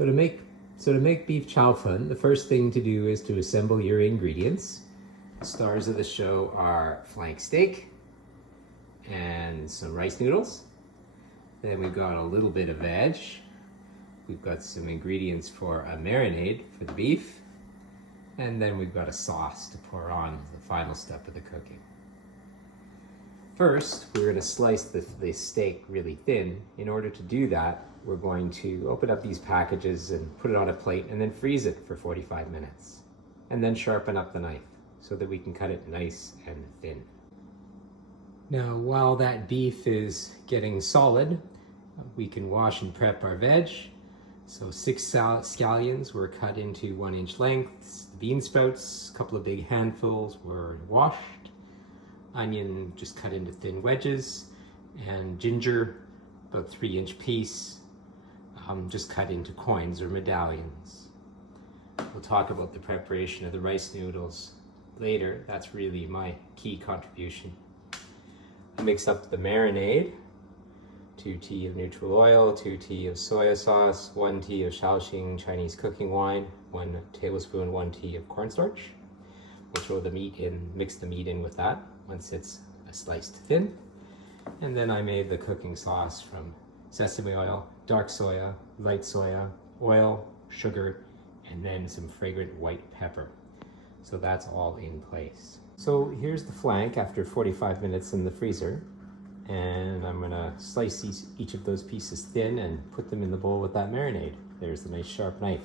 So to make beef chow fun, the first thing to do is to assemble your ingredients. The stars of the show are flank steak and some rice noodles. Then we've got a little bit of veg. We've got some ingredients for a marinade for the beef. And then we've got a sauce to pour on the final step of the cooking. First, we're going to slice the steak really thin. In order to do that, we're going to open up these packages and put it on a plate and then freeze it for 45 minutes. And then sharpen up the knife so that we can cut it nice and thin. Now, while that beef is getting solid, we can wash and prep our veg. So 6 scallions were cut into 1-inch lengths. The bean sprouts, a couple of big handfuls, were washed. Onion just cut into thin wedges, and ginger, about 3-inch piece, just cut into coins or medallions. We'll talk about the preparation of the rice noodles later. That's really my key contribution. I mix up the marinade, 2 tea of neutral oil, 2 tea of soy sauce, 1 tea of Shaoxing Chinese cooking wine, 1 tablespoon, 1 tea of cornstarch. We'll throw the meat in, mix the meat in with that once it's sliced thin. And then I made the cooking sauce from sesame oil, dark soya, light soya, oil, sugar, and then some fragrant white pepper. So that's all in place. So here's the flank after 45 minutes in the freezer. And I'm gonna slice each of those pieces thin and put them in the bowl with that marinade. There's the nice sharp knife.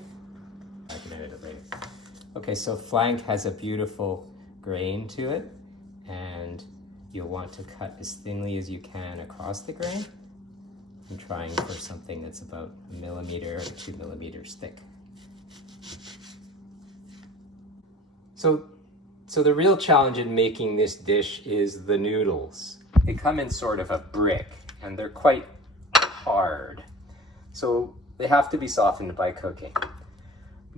I can edit it later. Okay, so flank has a beautiful grain to it, and you'll want to cut as thinly as you can across the grain. I'm trying for something that's about 1 millimeter or 2 millimeters thick. So the real challenge in making this dish is the noodles. They come in sort of a brick, and they're quite hard. So they have to be softened by cooking.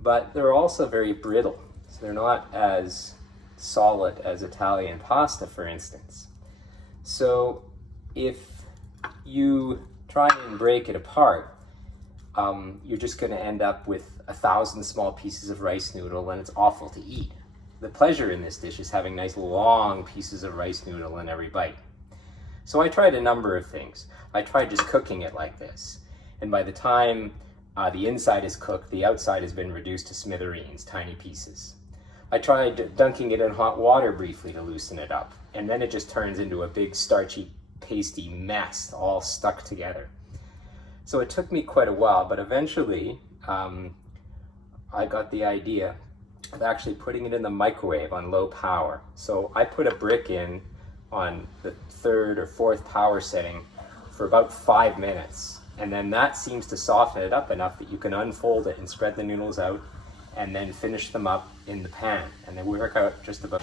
But they're also very brittle, so they're not as solid as Italian pasta, for instance. So if you try and break it apart, you're just going to end up with 1,000 small pieces of rice noodle, and it's awful to eat. The pleasure in this dish is having nice long pieces of rice noodle in every bite. So I tried a number of things. I tried just cooking it like this, and by the time the inside is cooked, the outside has been reduced to smithereens, tiny pieces. I tried dunking it in hot water briefly to loosen it up, and then it just turns into a big starchy, pasty mess, all stuck together. So it took me quite a while, but eventually I got the idea of actually putting it in the microwave on low power. So I put a brick in on the 3rd or 4th power setting for about 5 minutes. And then that seems to soften it up enough that you can unfold it and spread the noodles out and then finish them up in the pan. And they work out just about.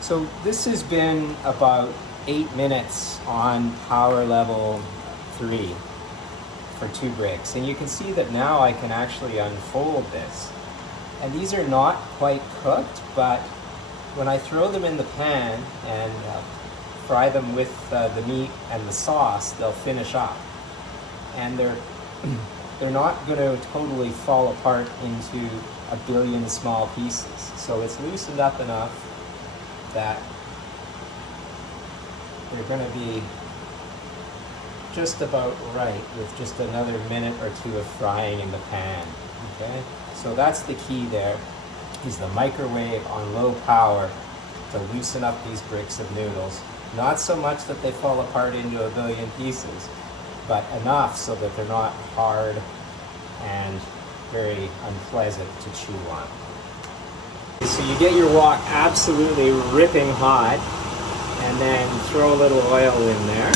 So this has been about 8 minutes on power level 3 for 2 bricks. And you can see that now I can actually unfold this. And these are not quite cooked, but when I throw them in the pan and fry them with the meat and the sauce, they'll finish up. And they're not going to totally fall apart into a billion small pieces. So it's loosened up enough that they're going to be just about right with just another minute or 2 of frying in the pan. Okay, so that's the key there, is the microwave on low power to loosen up these bricks of noodles. Not so much that they fall apart into a billion pieces, but enough so that they're not hard and very unpleasant to chew on. So you get your wok absolutely ripping hot, and then throw a little oil in there.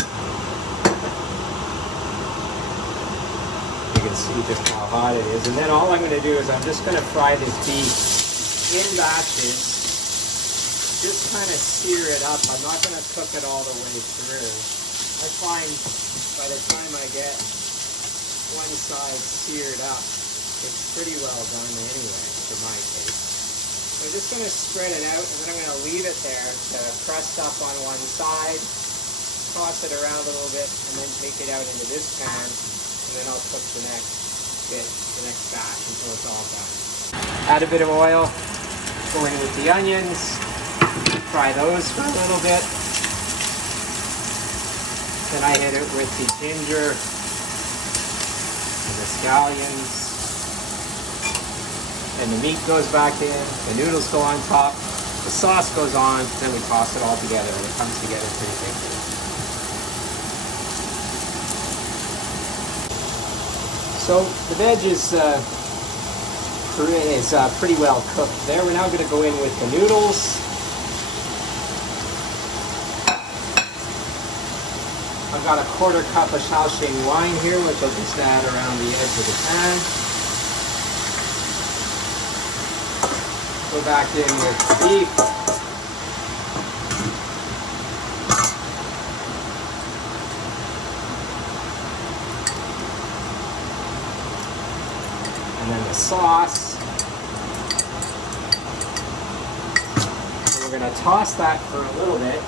You can see just how hot it is. And then all I'm going to do is I'm just going to fry this beef in batches. Just kind of sear it up. I'm not going to cook it all the way through. I find by the time I get one side seared up, it's pretty well done anyway, for my taste. So I'm just going to spread it out, and then I'm going to leave it there to crust up on one side, toss it around a little bit, and then take it out into this pan, and then I'll cook the next bit, the next batch, until it's all done. Add a bit of oil, go in with the onions, fry those for a little bit. Then I hit it with the ginger and the scallions. And the meat goes back in, the noodles go on top, the sauce goes on, then we toss it all together and it comes together pretty quickly. So the veg is pretty well cooked there. We're now going to go in with the noodles. I've got a 1/4 cup of Shaoxing wine here, which I'll just add around the edge of the pan. Go back in with the beef. And then the sauce. And we're going to toss that for a little bit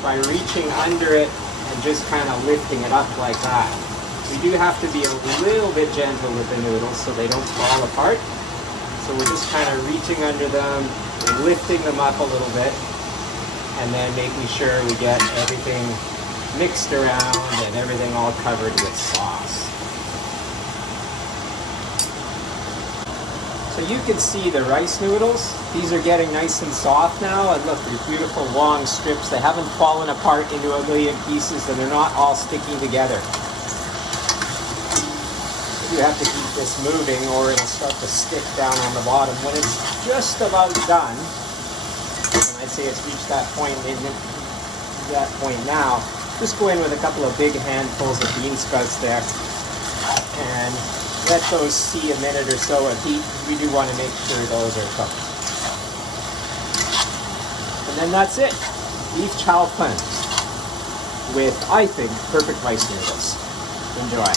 by reaching under it and just kind of lifting it up like that. We do have to be a little bit gentle with the noodles so they don't fall apart. So we're just kind of reaching under them, lifting them up a little bit, and then making sure we get everything mixed around and everything all covered with sauce. So you can see the rice noodles. These are getting nice and soft now, and look, they're beautiful long strips. They haven't fallen apart into a million pieces, and they're not all sticking together. You have to keep this moving or it'll start to stick down on the bottom. When it's just about done, and I'd say it's reached that point now, just go in with a couple of big handfuls of bean sprouts there and let those see a minute or so of heat. We do want to make sure those are cooked. And then that's it. Beef chow pun with, I think, perfect rice noodles. Enjoy.